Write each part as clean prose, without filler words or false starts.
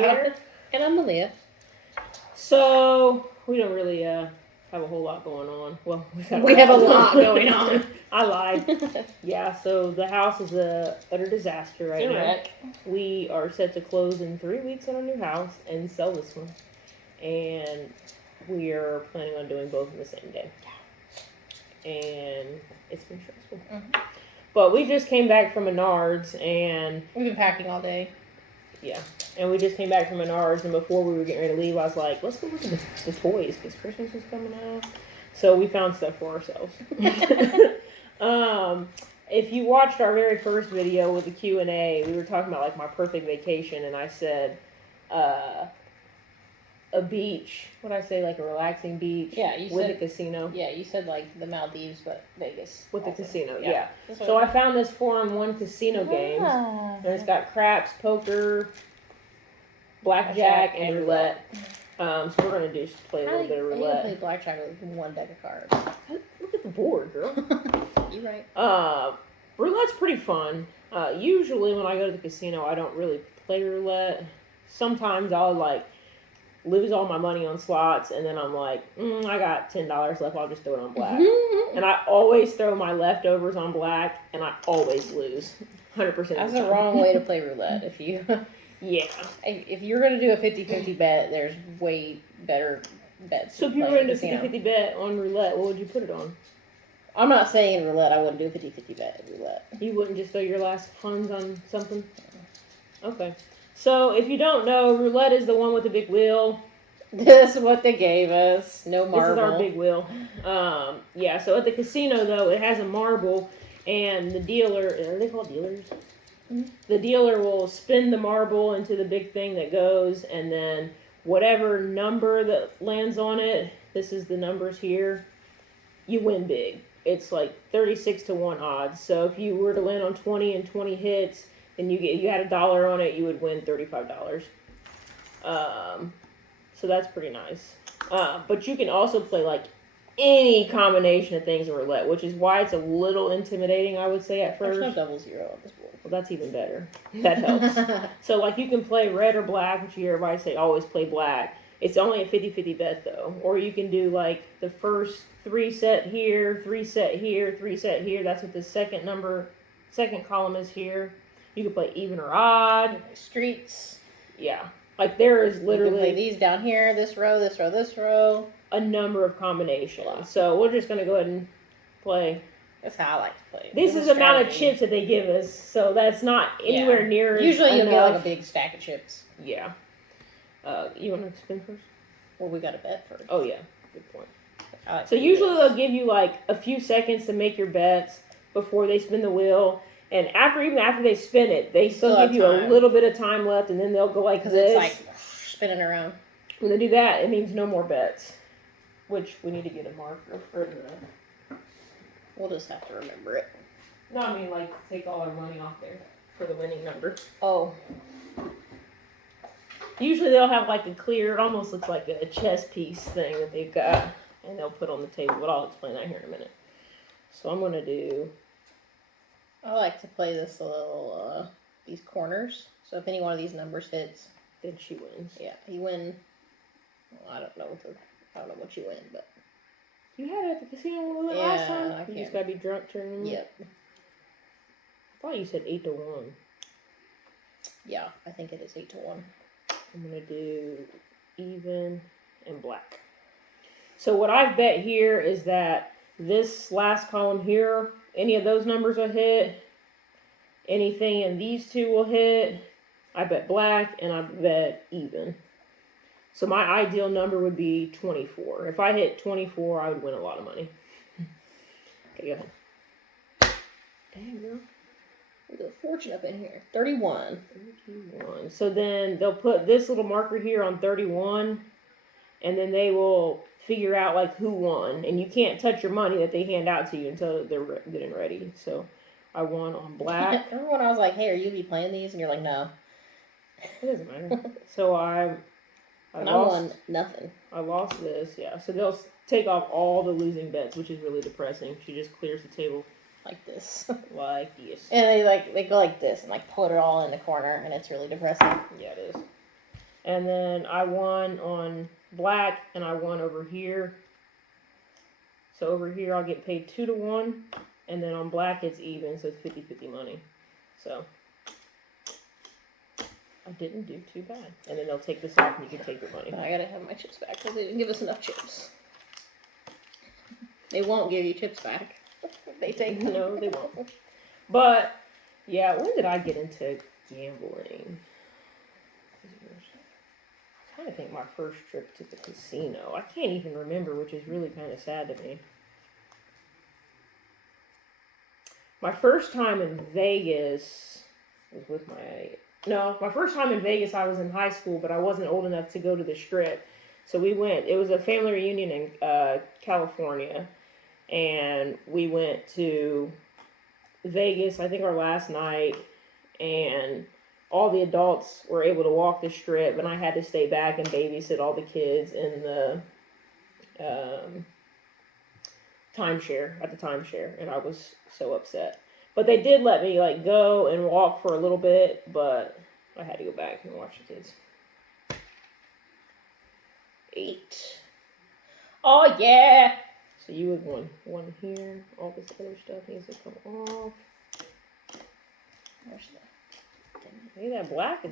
here. And I'm Malia. So, we don't really have a whole lot going on. Well, we have a lot going on. I lied. Yeah, so the house is a utter disaster right now. Wreck. We are set to close in 3 weeks on a new house and sell this one. And we are planning on doing both in the same day. And it's been stressful. Mm-hmm. But we just came back from Menards and... We've been packing all day. Yeah. And we just came back from Menards, and before we were getting ready to leave, I was like, let's go look at the toys, because Christmas is coming out. So we found stuff for ourselves. If you watched our very first video with the Q&A, we were talking about, like, my perfect vacation, and I said, a beach. What did I say? Like a relaxing beach. Yeah, you with said, a casino. Yeah, you said like the Maldives, but Vegas. With also. the casino, yeah. So I found this 4-on-1 casino games, and it's got craps, poker, blackjack, and roulette. So we're gonna play a little bit of roulette. I play blackjack with one deck of cards. Look at the board, girl. You're right. Roulette's pretty fun. Usually when I go to the casino, I don't really play roulette. Sometimes I'll like lose all my money on slots, and then I'm like, I got $10 left, I'll just throw it on black. And I always throw my leftovers on black, and I always lose 100% of the time. That's the wrong way to play roulette. If you if you're going to do a 50-50 bet, there's way better bets. So if you were going to do a 50-50 bet on roulette, what would you put it on? I'm not saying roulette, I wouldn't do a 50-50 bet at roulette. You wouldn't just throw your last funds on something? Okay. So, if you don't know, roulette is the one with the big wheel. This is what they gave us. No marble. This is our big wheel. Yeah, so at the casino, though, it has a marble, and the dealer... Are they called dealers? Mm-hmm. The dealer will spin the marble into the big thing that goes, and then whatever number that lands on it, this is the numbers here, you win big. It's like 36-1 odds. So, if you were to land on 20 and 20 hits... and you had $1 on it, you would win $35. So that's pretty nice. But you can also play like any combination of things in roulette, which is why it's a little intimidating, I would say, at first. There's no 0-0 on this board. Well, that's even better. That helps. So like you can play red or black, which you hear everybody say always play black. It's only a 50-50 bet though. Or you can do like the first 3 set here, 3 set here, 3 set here. That's what the second column is here. You can play even or odd. Streets. Yeah. Like there is literally... You can play these down here, this row, this row, this row. A number of combinations. Wow. So we're just going to go ahead and play. That's how I like to play. This is the amount of chips that they give us. So that's not anywhere near Usually you'll enough. get like a big stack of chips. Yeah. You want to spin first? Well, we got to bet first. Oh, yeah. Good point. So usually they'll give you like a few seconds to make your bets before they spin the wheel. And even after they spin it, they still give you a little bit of time left, and then they'll go like this. Because it's like spinning around. When they do that, it means no more bets. Which we need to get a marker for that. We'll just have to remember it. No, I mean like take all our money off there for the winning number. Oh. Usually they'll have like a clear, it almost looks like a chess piece thing that they've got, and they'll put on the table, but I'll explain that here in a minute. So I'm going to do... I like to play this little, these corners. So if any one of these numbers hits, then she wins. Yeah, you win. Well, I don't know what you win, but you had it at the casino last time. You just gotta be drunk turning. Yep. I thought you said 8-1. Yeah, I think it is 8-1. I'm gonna do even and black. So what I've bet here is that this last column here, any of those numbers will hit. Anything in these two will hit. I bet black and I bet even. So my ideal number would be 24. If I hit 24, I would win a lot of money. Okay, go ahead. Dang, girl. There's a fortune up in here. 31. 31. So then they'll put this little marker here on 31, and then they will figure out like who won, and you can't touch your money that they hand out to you until they're getting ready. So I won on black. Remember when I was like, hey, are you be playing these? And you're like, no. It doesn't matter. So I won nothing. I lost this, yeah. So they'll take off all the losing bets, which is really depressing. She just clears the table like this. Like this. And they go like this and like put it all in the corner, and it's really depressing. Yeah, it is. And then I won on black, and I won over here. So over here I'll get paid 2-1, and then on black it's even, so it's 50-50 money. So I didn't do too bad. And then they'll take this off, and you can take your money. But I gotta have my chips back because they didn't give us enough chips. They won't give you chips back. They take them. No, they won't. But yeah, when did I get into gambling? I'm trying to think my first trip to the casino. I can't even remember, which is really kind of sad to me. My first time in Vegas was with my first time in Vegas I was in high school, but I wasn't old enough to go to the Strip. So we went, it was a family reunion in California, and we went to Vegas, I think our last night, and all the adults were able to walk the Strip, and I had to stay back and babysit all the kids in the timeshare, and I was so upset. But they did let me like go and walk for a little bit, but I had to go back and watch the kids. 8. Oh yeah. So you would want one here. All this other stuff needs to come off. Hey, that black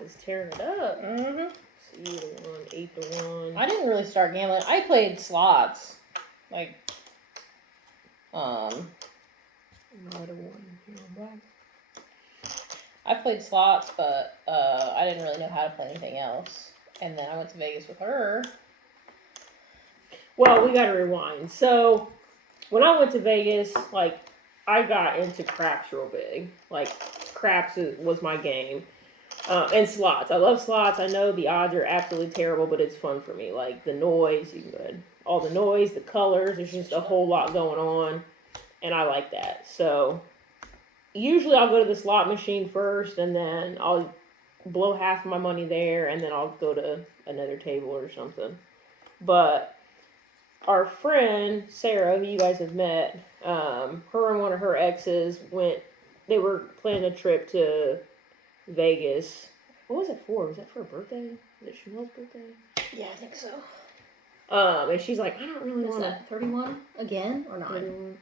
is tearing it up. Mm-hmm. So you would want 8-1. I didn't really start gambling. I played slots, like, I played slots, but I didn't really know how to play anything else. And then I went to Vegas with her. Well, we got to rewind. So when I went to Vegas, like, I got into craps real big. Like, craps was my game. And slots. I love slots. I know the odds are absolutely terrible, but it's fun for me. Like, the noise, all the noise, the colors, there's just a whole lot going on. And I like that. So usually I'll go to the slot machine first, and then I'll blow half of my money there, and then I'll go to another table or something. But our friend Sarah, who you guys have met, her and one of her exes they were planning a trip to Vegas. What was it for? Was that for a birthday? Was it Chanel's birthday? Yeah, I think so. And she's like, I don't really want to. 31 again or 9? 31.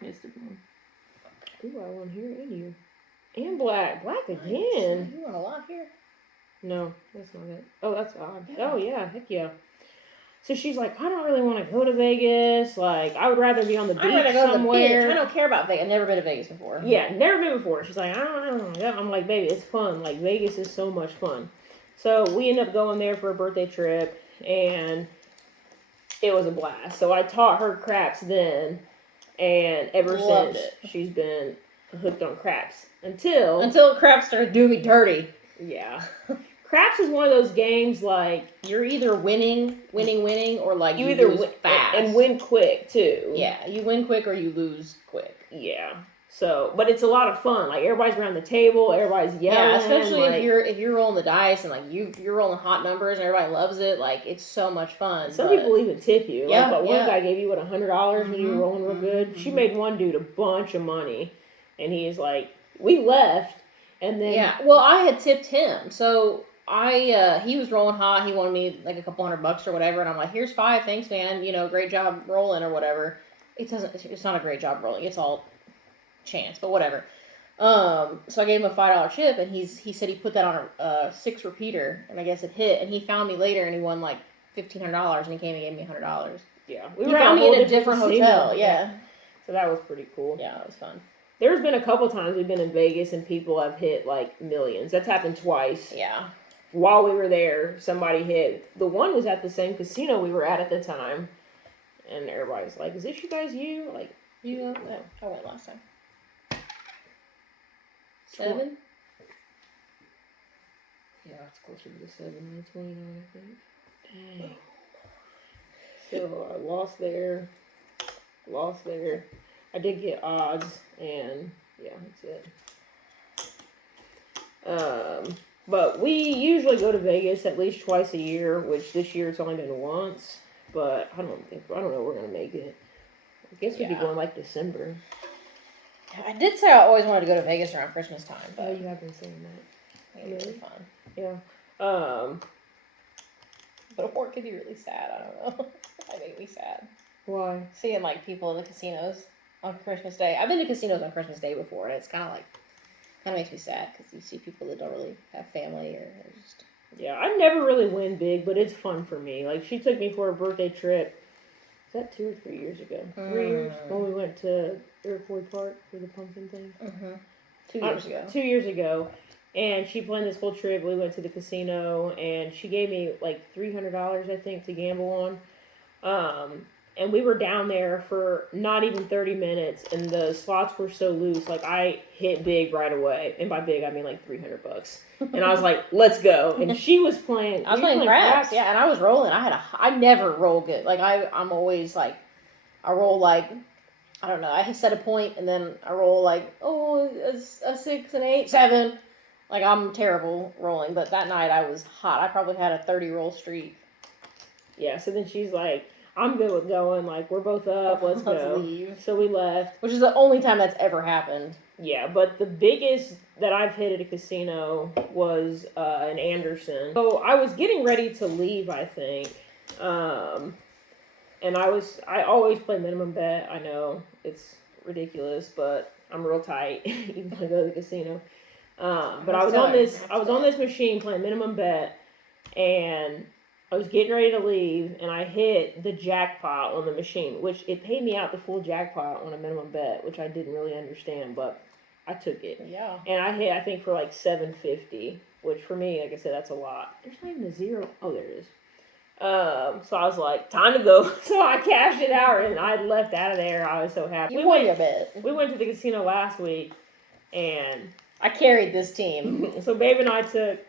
Missed it one. Ooh, I want here and you. And black. Black again. You want a lot here? No, that's not it. Oh, that's odd. Yeah. Oh, yeah. Heck yeah. So she's like, I don't really want to go to Vegas. Like, I would rather be on the beach somewhere. I don't care about Vegas. I've never been to Vegas before. Yeah, never been before. She's like, I don't know. I'm like, baby, it's fun. Like, Vegas is so much fun. So we ended up going there for a birthday trip, and it was a blast. So I taught her craps then, and ever since she's been hooked on craps. Until craps started doing me dirty. Yeah. Craps is one of those games, like, you're either winning, or like you either lose fast. And win quick, too. Yeah, you win quick or you lose quick. Yeah. So, but it's a lot of fun. Like, everybody's around the table, everybody's yelling. Yeah, especially like, if you're rolling the dice and like you're rolling hot numbers and everybody loves it. Like, it's so much fun. Some people even tip you. Yeah, like, one guy gave you $100 when you were rolling real good. Mm-hmm. She made one dude a bunch of money, and he's like, we left, and then well, I had tipped him, so he was rolling hot. He wanted me like a couple $100 or whatever, and I'm like, here's 5, thanks, man. You know, great job rolling or whatever. It's not a great job rolling. It's all chance, but whatever. So I gave him a $5 chip, and he said he put that on a 6 repeater, and I guess it hit. And he found me later, and he won like $1,500, and he came and gave me $100. Yeah, he found me in a different hotel. Yeah, so that was pretty cool. Yeah, it was fun. There's been a couple times we've been in Vegas and people have hit like millions. That's happened twice. Yeah. While we were there, somebody hit. The one was at the same casino we were at the time, and everybody's like, "Is this you guys? Like you? No, I went last time. 7. Yeah, it's closer to the 7 than 29, I think. Dang. So I lost there. I did get odds, and yeah, that's it. But we usually go to Vegas at least twice a year, which this year it's only been once. But I don't know we're gonna make it. I guess we'd be going like December. I did say I always wanted to go to Vegas around Christmas time. But you have been saying that. It would be fun. Yeah. But it could be really sad. I don't know. That made me sad. Why? Seeing like people in the casinos on Christmas Day. I've been to casinos on Christmas Day before, and it's kind of makes me sad because you see people that don't really have family or just. Yeah, I never really win big, but it's fun for me. Like, she took me for a birthday trip. Is that 2 or 3 years ago? 3 years when we went to Iroquois Park for the pumpkin thing. 2 years ago. 2 years ago, and she planned this whole trip. We went to the casino, and she gave me like $300, I think, to gamble on. And we were down there for not even 30 minutes, and the slots were so loose. Like, I hit big right away, and by big I mean like $300. And I was like, "Let's go!" And she was playing. I was playing craps, yeah, and I was rolling. I never roll good. Like I'm always like, I roll like, I don't know. I set a point, and then I roll like, a 6, an 8, 7. Like, I'm terrible rolling. But that night I was hot. I probably had a 30 roll streak. Yeah. So then she's like, I'm good with going. Like, we're both up. Let's go. Leave. So we left. Which is the only time that's ever happened. Yeah, but the biggest that I've hit at a casino was an Anderson. So I was getting ready to leave, I think. And I always play minimum bet. I know it's ridiculous, but I'm real tight, even when I go to the casino. But I was on this machine playing minimum bet, and I was getting ready to leave, and I hit the jackpot on the machine, which it paid me out the full jackpot on a minimum bet, which I didn't really understand, but I took it. Yeah. And I hit, I think, for like $750, which for me, like I said, that's a lot. There's not even a zero. Oh, there it is. So I was like, time to go. So I cashed it out, and I left out of there. I was so happy. We won your bet. We went to the casino last week, and I carried this team. So Babe and I took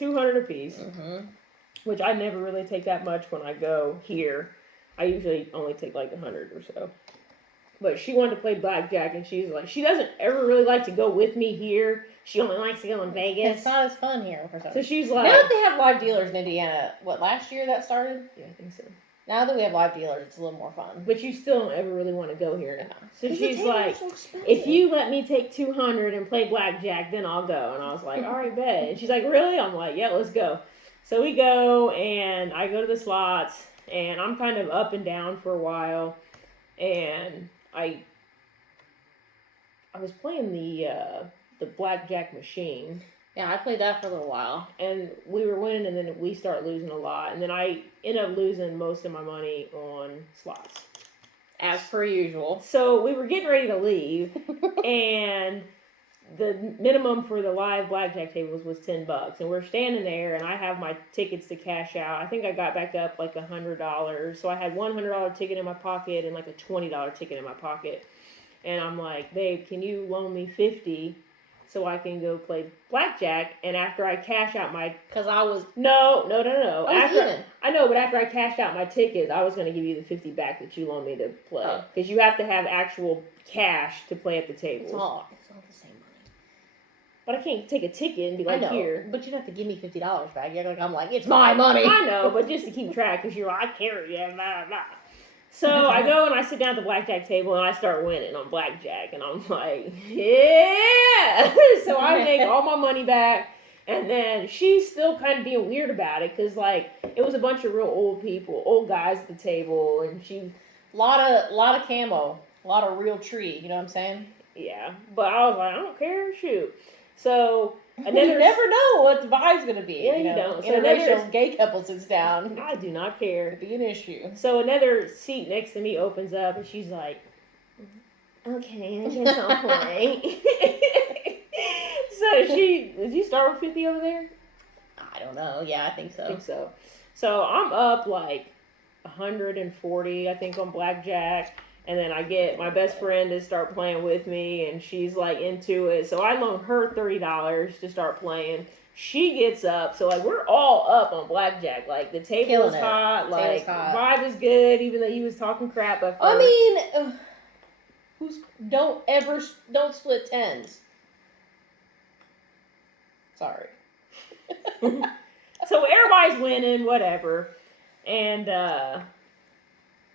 $200 apiece. Mm-hmm. Which I never really take that much when I go here. I usually only take like 100 or so. But she wanted to play blackjack, and she's like, she doesn't ever really like to go with me here. She only likes to go in Vegas. It's not as fun here for some So she's like, now that they have live dealers in Indiana, last year that started? Yeah, I think so. Now that we have live dealers, it's a little more fun. But you still don't ever really want to go here now. So she's like, so if you let me take 200 and play blackjack, then I'll go. And I was like, all right, bet. And she's like, really? I'm like, yeah, let's go. So we go, and I go to the slots, and I'm kind of up and down for a while, and I was playing the blackjack machine. Yeah, I played that for a little while. And we were winning, and then we start losing a lot, and then I end up losing most of my money on slots. As per usual. So we were getting ready to leave, and the minimum for the live blackjack tables was $10, and we're standing there, and I have my tickets to cash out. I think I got back up like $100, so I had $100 ticket in my pocket and like a $20 ticket in my pocket, and I'm like, babe, can you loan me $50 so I can go play blackjack? And after I cash out my, because I was no. I know, but after I cashed out my tickets, I was going to give you the $50 back that you loaned me to play, because you have to have actual cash to play at the tables. It's all the same money. But I can't take a ticket and be like, here. But you'd have to give me $50 back. I'm like, it's my money. I know, but just to keep track, because you're like, I carry you, blah, blah. So I go and I sit down at the blackjack table, and I start winning on blackjack, and I'm like, yeah. So I make all my money back, and then she's still kind of being weird about it, because like it was a bunch of real old guys at the table, and she, a lot of camo, a lot of real tree. You know what I'm saying? Yeah, but I was like, I don't care, shoot. So you never know what the vibe's gonna be. Yeah, you don't. So interracial gay couple sits down. I do not care. It'd be an issue. So another seat next to me opens up, and she's like, okay, I guess I'll play. So did you start with 50 over there? I don't know. Yeah, I think so. So I'm up like 140, I think, on blackjack. And then I get my best friend to start playing with me, and she's like into it. So I loan her $30 to start playing. She gets up, so like we're all up on blackjack. Like the table is hot, like vibe is good, even though he was talking crap at first. I mean, don't split tens. Sorry. So everybody's winning, whatever, and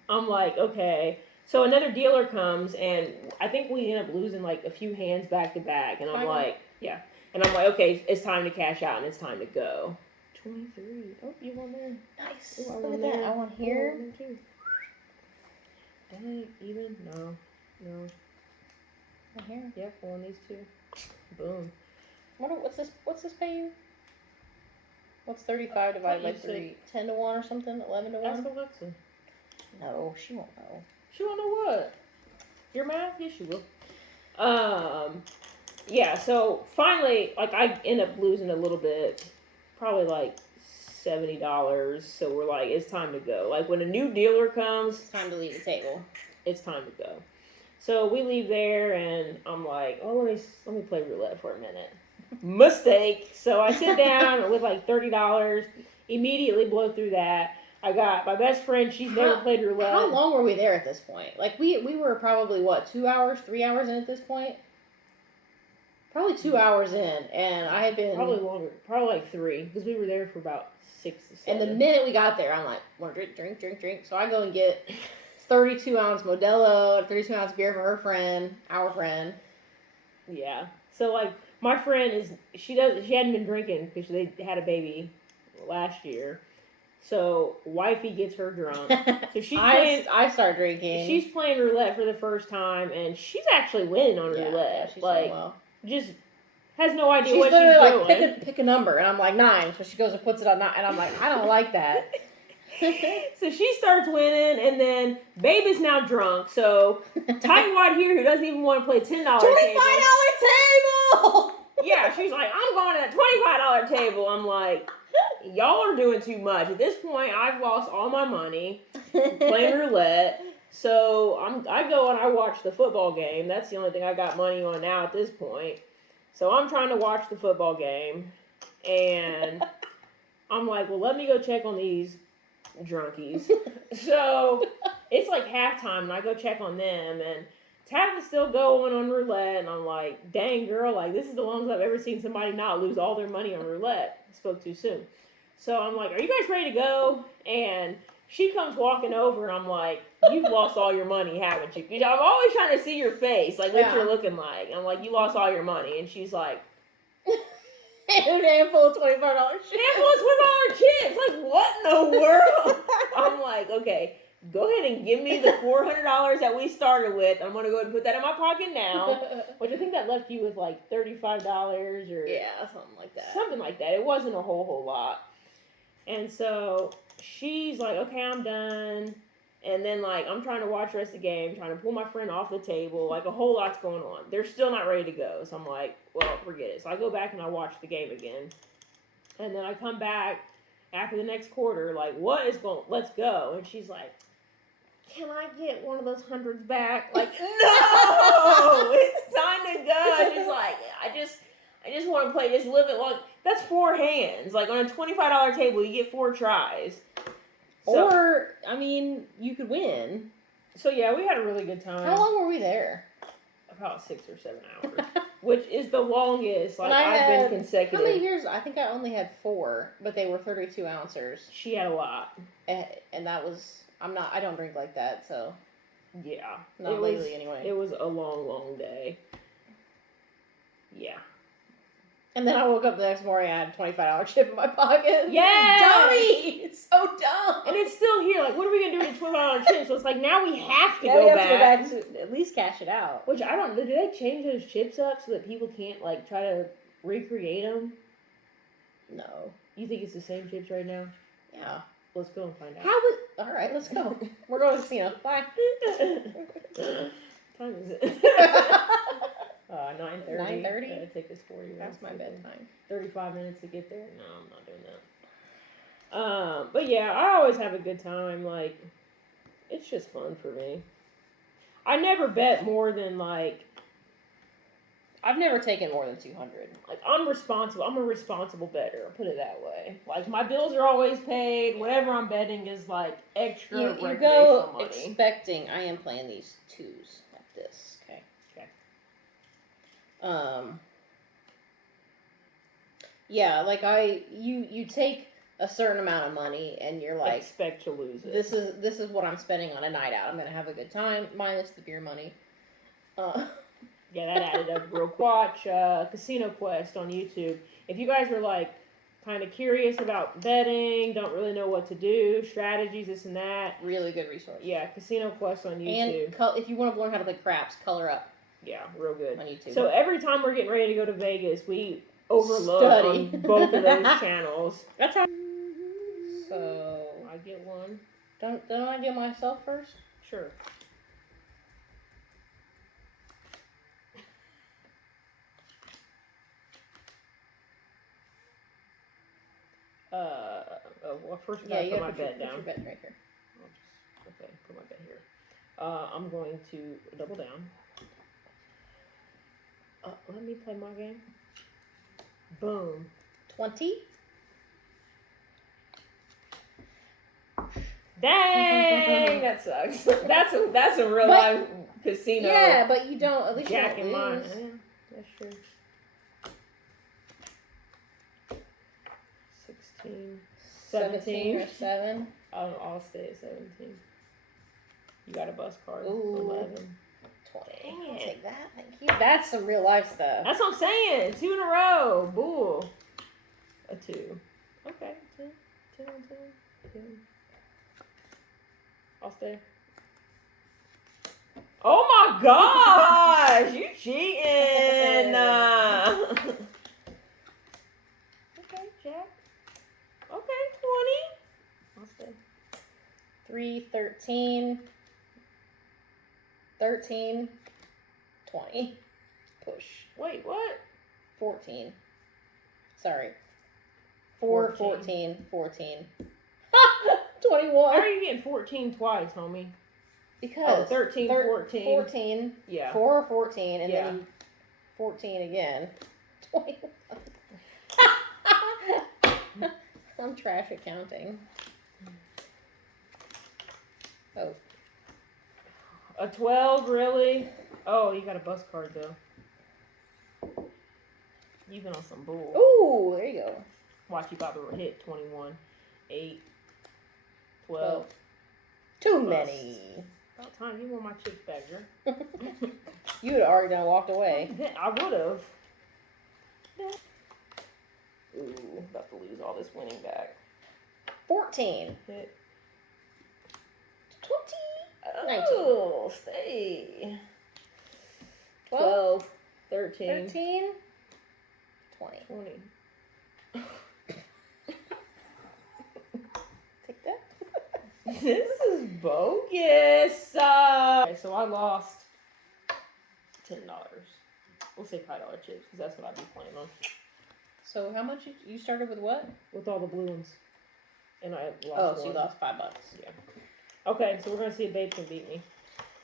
I'm like, okay. So another dealer comes, and I think we end up losing like a few hands back to back, and I'm like, yeah. And I'm like, okay, it's time to cash out and it's time to go. 23. Oh, you won there. Nice. Ooh, I Look won at there. that. I won here. Oh, too. Dang, even? No. Right here. Yep, I won these two. Boom. What's this pay you? What's 35 divided by 3? 10 to 1 or something? 11 to 1? Ask Alexa. No, she won't know. She won't know what? Your math? Yes, she will. Yeah, so finally, like, I end up losing a little bit. Probably like $70. So we're like, it's time to go. Like, when a new dealer comes, It's time to leave the table. it's time to go. So we leave there, and I'm like, oh, let me play roulette for a minute. Mistake. So I sit down with like $30, immediately blow through that. I got my best friend, she's never played roulette. How long were we there at this point? Like, we were probably, what, 2 hours, 3 hours in at this point? Probably 2 hours in, and I had been... Probably longer. Probably like 3, because we were there for about 6 to 7. And the minute we got there, I'm like, want to drink. So I go and get 32-ounce Modelo, 32-ounce beer for her friend, our friend. Yeah. So, like, my friend she hadn't been drinking because they had a baby last year. So wifey gets her drunk. So she's playing. I start drinking. She's playing roulette for the first time, and she's actually winning on roulette. Yeah, she's like, doing well. Just has no idea She's what literally she's like, doing. pick a number, and I'm like 9. So she goes and puts it on 9, and I'm like, I don't like that. So she starts winning, and then Babe is now drunk. So Tightwad here, who doesn't even want to play $10 $25 table. Yeah, she's like, I'm going to that $25 table. I'm like, y'all are doing too much. At this point, I've lost all my money playing roulette. So I go and I watch the football game. That's the only thing I got money on now at this point. So I'm trying to watch the football game, and I'm like, well, let me go check on these drunkies. So it's like halftime, and I go check on them, and Tabitha's still going on roulette, and I'm like, dang, girl, like, this is the longest I've ever seen somebody not lose all their money on roulette. I spoke too soon. So I'm like, are you guys ready to go? And she comes walking over, and I'm like, you've lost all your money, haven't you? Because I'm always trying to see your face, like, what you're looking like. I'm like, you lost all your money. And she's like, An handful of $25 chips. handful of $25 chips. Like, what in the world? I'm like, okay, go ahead and give me the $400 that we started with. I'm going to go ahead and put that in my pocket now. Which I think that left you with like $35 or... Yeah, something like that. Something like that. It wasn't a whole lot. And so she's like, okay, I'm done. And then, like, I'm trying to watch the rest of the game, trying to pull my friend off the table. Like, a whole lot's going on. They're still not ready to go. So I'm like, well, forget it. So I go back and I watch the game again. And then I come back after the next quarter, like, let's go. And she's like, can I get one of those hundreds back? Like, no! It's time to go. She's like, I just want to play just a little bit long. That's 4 hands. Like, on a $25 table, you get 4 tries. So, or, I mean, you could win. So, yeah, we had a really good time. How long were we there? About 6 or 7 hours. Which is the longest, like, I've been consecutive. How many years? I think I only had 4, but they were 32 ouncers. She had a lot. And that was, I don't drink like that, so. Yeah. Not lately, anyway. It was a long day. Yeah. And then I woke up the next morning and I had a $25 chip in my pocket. Yeah! Dummy! It's so dumb. And it's still here. Like, what are we going to do with the $12 chips? So it's like, now we have to go back. To at least cash it out. Which, I don't know. Do they change those chips up so that people can't, like, try to recreate them? No. You think it's the same chips right now? Yeah. Let's go and find out. All right, let's go. We're going to the casino. Bye. What time is it? 9:30. 9:30? It'll take us 40 minutes. That's my bedtime. 35 minutes to get there? No, I'm not doing that. But yeah, I always have a good time. Like, it's just fun for me. I never bet more than, like... I've never taken more than 200. Like, I'm responsible. I'm a responsible bettor. I'll put it that way. Like, my bills are always paid. Whatever I'm betting is, like, extra You recreational go money. expecting, I am playing these 2s like this. Okay. Yeah, like you take a certain amount of money and you're like, expect to lose it. This is what I'm spending on a night out. I'm gonna have a good time minus the beer money. Yeah, that added up real quick. Watch Casino Quest on YouTube. If you guys are like kind of curious about betting, don't really know what to do, strategies, this and that. Really good resource. Yeah, Casino Quest on YouTube. And if you want to learn how to play craps, Color Up. Yeah, real good. On YouTube. So every time we're getting ready to go to Vegas, we overload on both of those channels. That's how. So I get one. Don't I get myself first? Sure. Well, first I gotta put my bet down. Put your bet right here. Okay, put my bet here. I'm going to double down. Let me play my game. Boom. 20. Dang, that sucks. That's a real life casino. Yeah, but you don't. At least Jack you in don't mine. lose. Yeah, that's true. 16, 17 or 7. I'll stay at 17. You got a bus card. Ooh. 11. 20. I'll take that. Thank you. That's some real life stuff. That's what I'm saying. 2 in a row. Bull. A 2. Okay. 10. 10 on 10. 10. I'll stay. Oh my gosh! You cheating! Okay, Jack. Okay, 20. I'll stay. 3, 13. 13. 20. Push. Wait, what? 14. Sorry. 4, 14. 21. Why are you getting 14 twice, homie? Because 13, 14. 14. Yeah. 4 or 14, and then 14 again. 21. I'm trash at counting. Oh. A 12, really? Oh, you got a bus card, though. You've been on some bull. Ooh, there you go. Watch, you about to hit 21. 8. 12. Too Bust. many. About time. You want my chips back, girl. You would have already done walked away. I would have. Ooh, about to lose all this winning back. 14. Hit. 20. Oh, stay. 12. 13. 13. 20. 20. Take that. This is bogus. Okay, so I lost $10. We'll say $5 chips because that's what I'd be playing on. So how much you started with what? With all the blue ones. And I lost Oh, so one. you lost $5. Yeah. Okay, so we're going to see if Babe can beat me.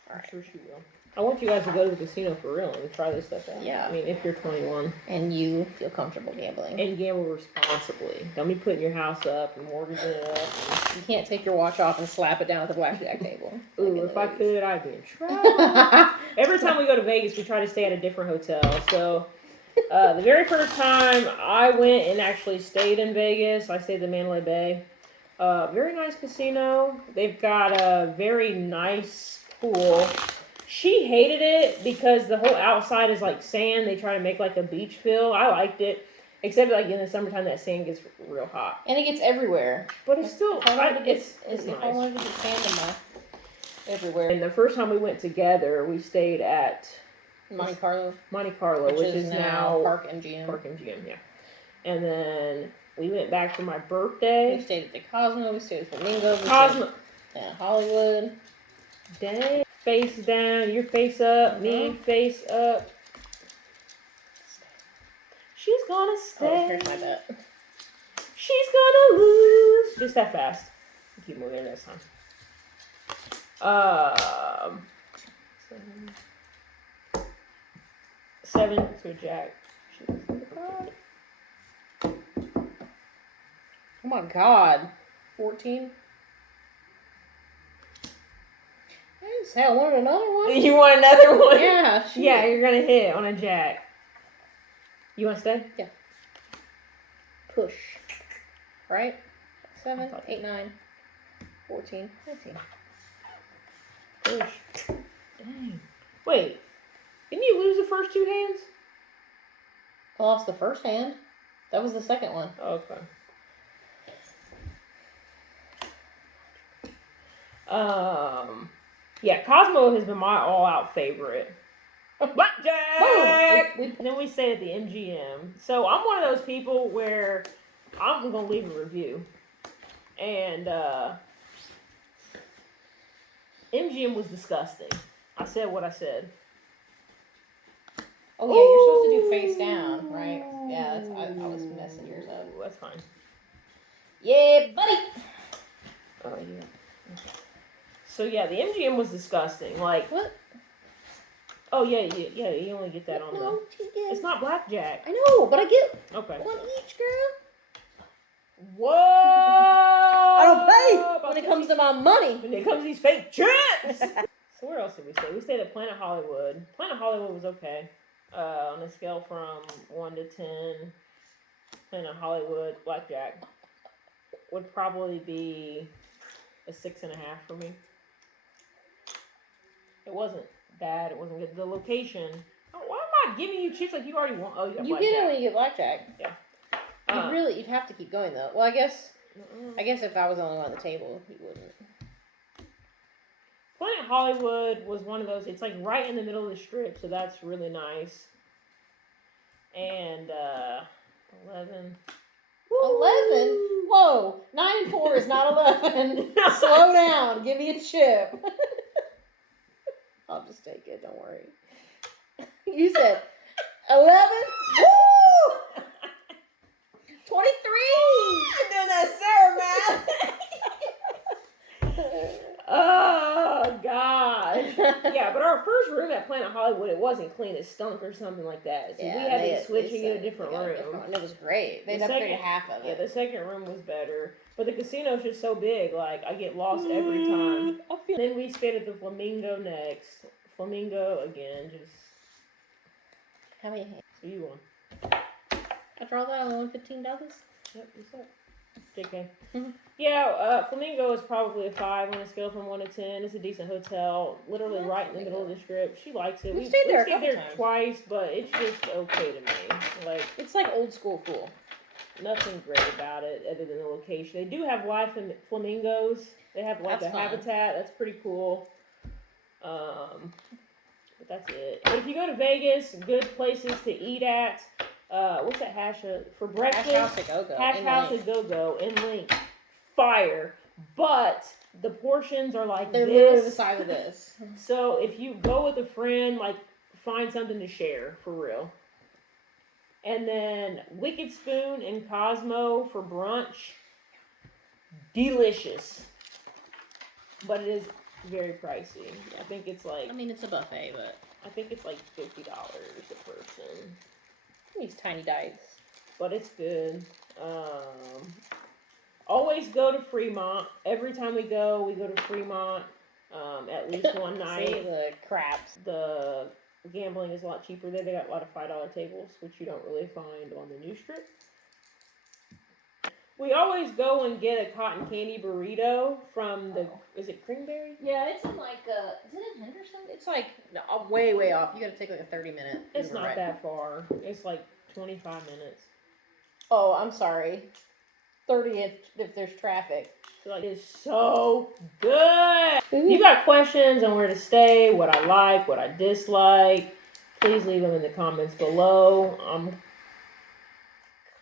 Alright. I'm sure she will. I want you guys to go to the casino for real and try this stuff out. Yeah. I mean, if you're 21. And you feel comfortable gambling. And gamble responsibly. Don't be putting your house up and mortgaging it up. You can't take your watch off and slap it down at the blackjack table. Ooh, if I could, I'd be in trouble. Every time we go to Vegas, we try to stay at a different hotel. So, the very first time I went and actually stayed in Vegas, I stayed at the Mandalay Bay. Very nice casino. They've got a very nice pool. She hated it because the whole outside is like sand. They try to make like a beach feel. I liked it. Except like in the summertime, that sand gets real hot. And it gets everywhere. But it's still, it's nice. I wanted to get sand everywhere. And the first time we went together, we stayed at Monte Carlo, which is now Park MGM. Park MGM, yeah. And then we went back for my birthday. We stayed at the Cosmo. We stayed at Flamingo. Cosmo. Yeah, Hollywood. Dang. Face down, your face up, me face up. She's gonna stay. Oh, here's my bet. She's gonna lose. Just that fast. Keep moving this time. 7 to a jack. She was in the card. Oh my god. 14. Hey, I wanted another one. You want another one? Yeah. Shoot. Yeah, you're gonna hit on a jack. You want to stay? Yeah. Push. Right? 7, 8, 9, 14, 15. Push. Dang. Wait. Didn't you lose the first 2 hands? I lost the first hand. That was the second one. Okay. Yeah, Cosmo has been my all-out favorite. Blackjack! Then we stayed at the MGM. So I'm one of those people where I'm going to leave a review. And MGM was disgusting. I said what I said. Oh, yeah, you're supposed to do face down, right? Yeah, I was messing yours up. That's fine. Yeah, buddy! Oh, yeah. Okay. So, yeah, the MGM was disgusting. Like, what? Oh, yeah, you only get that on the... It's not blackjack. I know, but I get one each, girl. Whoa! I don't play when it comes to my money. When it comes to these fake chips! So where else did we stay? We stayed at Planet Hollywood. Planet Hollywood was okay. On a scale from 1 to 10, Planet Hollywood Blackjack would probably be a 6.5 for me. It wasn't bad. It wasn't good. The location. Why am I giving you chips like you already want? Oh, you got You blackjack. get it when you get blackjack. Yeah. You'd have to keep going though. Well, I guess if I was the only one at the table, you wouldn't. Planet Hollywood was one of those. It's like right in the middle of the strip, so that's really nice. And 11. 11? Whoa! 9 and 4 is not 11. Slow down. Give me a chip. I'll just take it. Don't worry. You said 11. Woo! 23. I'm doing that Sarah math. Oh God. Yeah, but our first room at Planet Hollywood, it wasn't clean. It stunk or something like that. So we had to switch and get a different room. And it was great. They upgraded half of it. Yeah, the second room was better. But the casino's just so big, like I get lost every time. Then we stayed at the Flamingo next. Flamingo again, just how many hands? So you won. After all that, I won $15. Yep, what's up? JK. Yeah, Flamingo is probably a 5 on a scale from 1 to 10. It's a decent hotel, literally right in the middle of the strip. She likes it. We stayed there twice, but it's just okay to me. Like it's like old school cool. Nothing great about it other than the location. They do have live flamingos. They have like a habitat. That's pretty cool. But that's it. But if you go to Vegas, good places to eat at. What's that for breakfast? Hash House at Go-Go. Hash House at Go-Go in Link. Fire. But the portions are like they're literally the size of this. So if you go with a friend, like find something to share for real. And then Wicked Spoon and Cosmo for brunch. Delicious. But it is very pricey. I think it's like... I mean, it's a buffet, but... I think it's like $50 a person. These tiny dice. But it's good. Always go to Fremont. Every time we go to Fremont at least one night. See the craps. The gambling is a lot cheaper there. They got a lot of $5 tables, which you don't really find on the new strip. We always go and get a cotton candy burrito from the, is it Creamberry? Yeah, it's in like, is it in Henderson? It's like way, way off. You gotta take like a 30-minute. It's not that far. It's like 25 minutes. Oh, I'm sorry. 30 if there's traffic. Like, it's so good. If you got questions on where to stay, what I like, what I dislike, please leave them in the comments below. I'm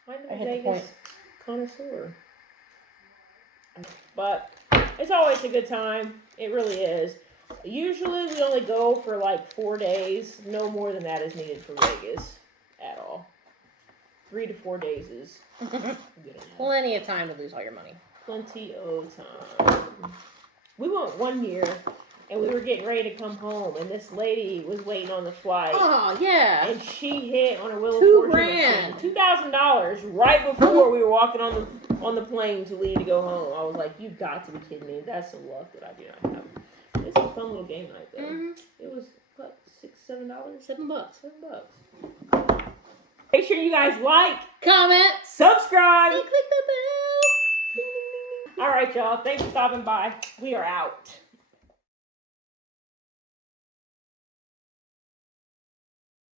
kind of a Vegas connoisseur. But it's always a good time. It really is. Usually we only go for like 4 days. No more than that is needed for Vegas at all. 3 to 4 days is good enough. Plenty of time to lose all your money. Plenty of time. We went 1 year, and we were getting ready to come home, and this lady was waiting on the flight. Oh, yeah. And she hit on a Wheel of Fortune. $2,000 right before we were walking on the plane to leave to go home. I was like, you've got to be kidding me. That's some luck that I do not have. It's a fun little game night, though. Mm-hmm. It was, what, $6, $7? $7. Make sure you guys like, comment, subscribe, and click the bell. All right, y'all. Thanks for stopping by. We are out.